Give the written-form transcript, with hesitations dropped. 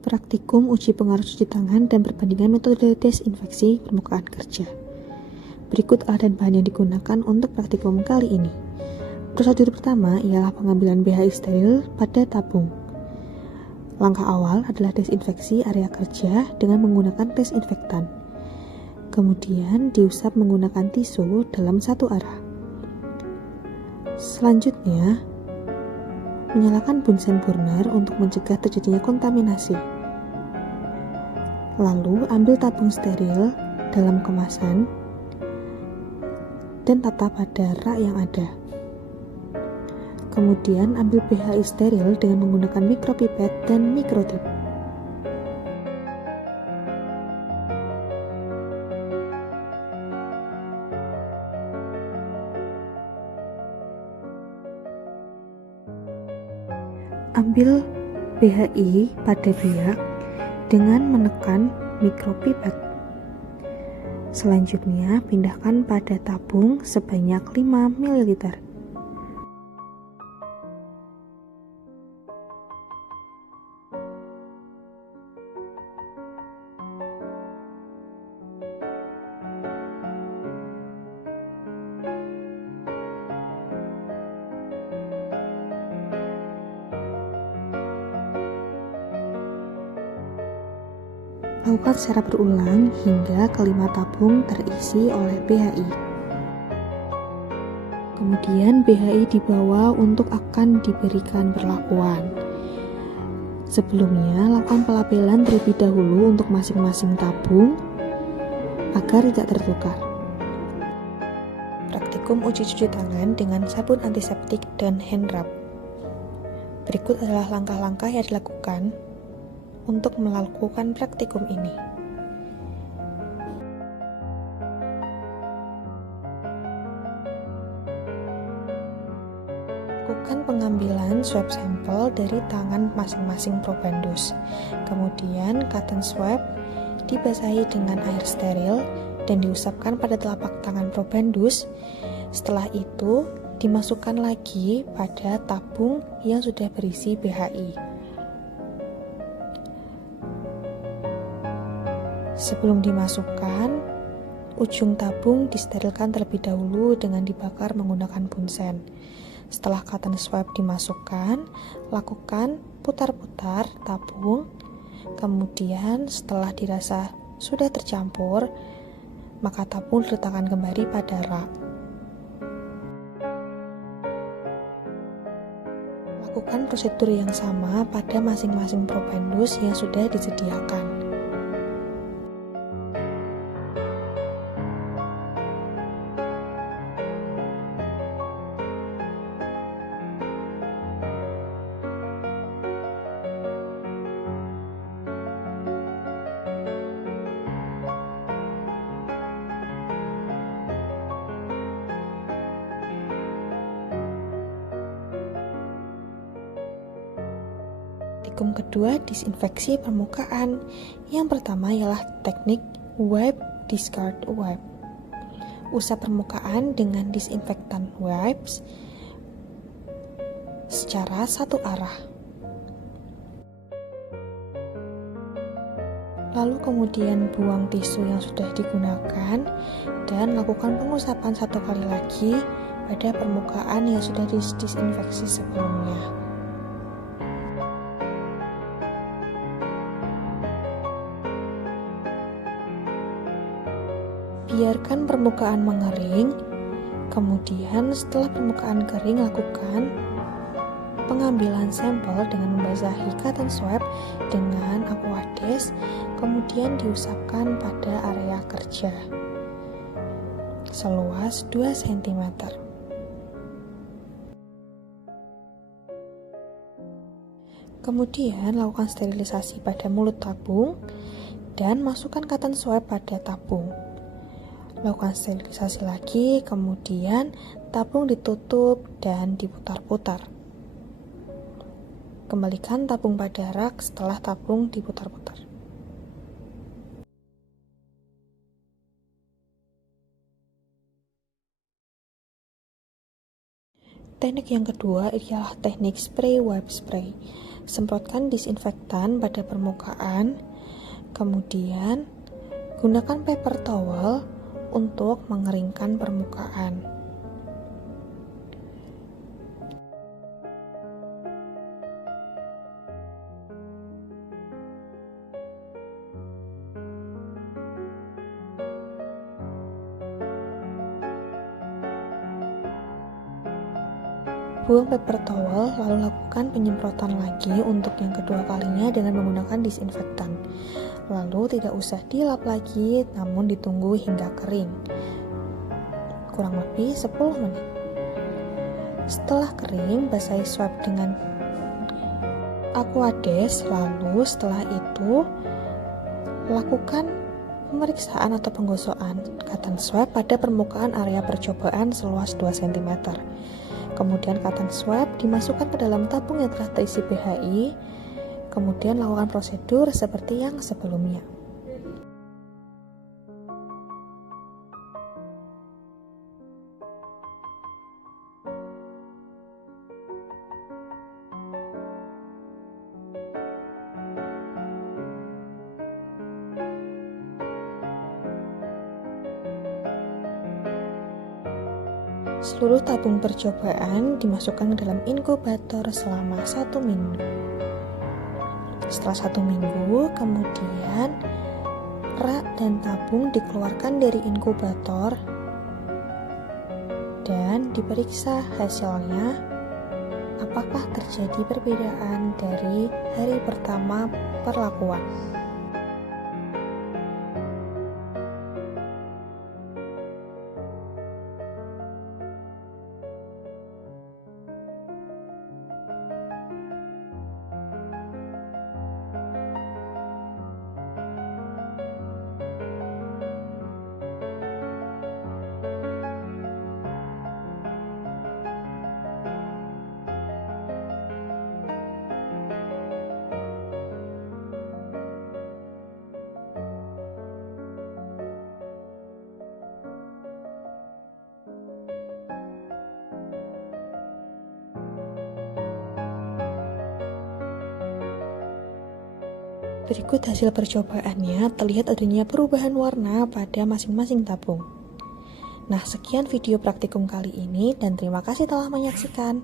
Praktikum uji pengaruh cuci tangan dan perbandingan metode desinfeksi permukaan kerja. Berikut alat dan bahan yang digunakan untuk praktikum kali ini. Prosedur pertama ialah pengambilan BHI steril pada tabung. Langkah awal adalah desinfeksi area kerja dengan menggunakan desinfektan. Kemudian diusap menggunakan tisu dalam satu arah. Selanjutnya, menyalakan bunsen burner untuk mencegah terjadinya kontaminasi. Lalu, ambil tabung steril dalam kemasan dan tata pada rak yang ada. Kemudian, ambil BHI steril dengan menggunakan mikropipet dan mikrotip. Ambil BHI pada biak dengan menekan mikropipet. Selanjutnya, pindahkan pada tabung sebanyak 5 ml. Lakukan secara berulang hingga kelima tabung terisi oleh BHI. Kemudian BHI dibawa untuk akan diberikan perlakuan. Sebelumnya, lakukan pelabelan terlebih dahulu untuk masing-masing tabung agar tidak tertukar. Praktikum uji cuci tangan dengan sabun antiseptik dan hand rub. Berikut adalah langkah-langkah yang dilakukan untuk melakukan praktikum ini. Lakukan pengambilan swab sampel dari tangan masing-masing probandus. Kemudian cotton swab dibasahi dengan air steril dan diusapkan pada telapak tangan probandus. Setelah itu, dimasukkan lagi pada tabung yang sudah berisi BHI. Sebelum dimasukkan, ujung tabung disterilkan terlebih dahulu dengan dibakar menggunakan bunsen. Setelah cotton swab dimasukkan, lakukan putar-putar tabung. Kemudian setelah dirasa sudah tercampur, maka tabung diletakkan kembali pada rak. Lakukan prosedur yang sama pada masing-masing probandus yang sudah disediakan. Praktikum kedua, disinfeksi permukaan. Yang pertama ialah teknik wipe discard wipe. Usap permukaan dengan disinfektan wipes secara satu arah. Lalu kemudian buang tisu yang sudah digunakan dan lakukan pengusapan satu kali lagi pada permukaan yang sudah disinfeksi sebelumnya. Biarkan permukaan mengering, kemudian setelah permukaan kering lakukan pengambilan sampel dengan membasahi cotton swab dengan aquades, kemudian diusapkan pada area kerja seluas 2 cm. Kemudian lakukan sterilisasi pada mulut tabung dan masukkan cotton swab pada tabung. Lakukan sterilisasi lagi, kemudian tabung ditutup dan diputar-putar. Kembalikan tabung pada rak setelah tabung diputar-putar. Teknik yang kedua ialah teknik spray wipe spray. Semprotkan disinfektan pada permukaan, kemudian gunakan paper towel untuk mengeringkan permukaan. Buang paper towel, lalu lakukan penyemprotan lagi untuk yang kedua kalinya dengan menggunakan disinfektan. Lalu tidak usah dilap lagi, namun ditunggu hingga kering. Kurang lebih 10 menit. Setelah kering, basahi swab dengan Aquades, lalu setelah itu lakukan pemeriksaan atau penggosokan cotton swab pada permukaan area percobaan seluas 2 cm. Kemudian cotton swab dimasukkan ke dalam tabung yang telah terisi BHI. Kemudian lakukan prosedur seperti yang sebelumnya. Seluruh tabung percobaan dimasukkan ke dalam inkubator selama 1 minggu. Setelah 1 minggu, kemudian rak dan tabung dikeluarkan dari inkubator dan diperiksa hasilnya apakah terjadi perbedaan dari hari pertama perlakuan. Berikut hasil percobaannya, terlihat adanya perubahan warna pada masing-masing tabung. Nah, sekian video praktikum kali ini dan terima kasih telah menyaksikan.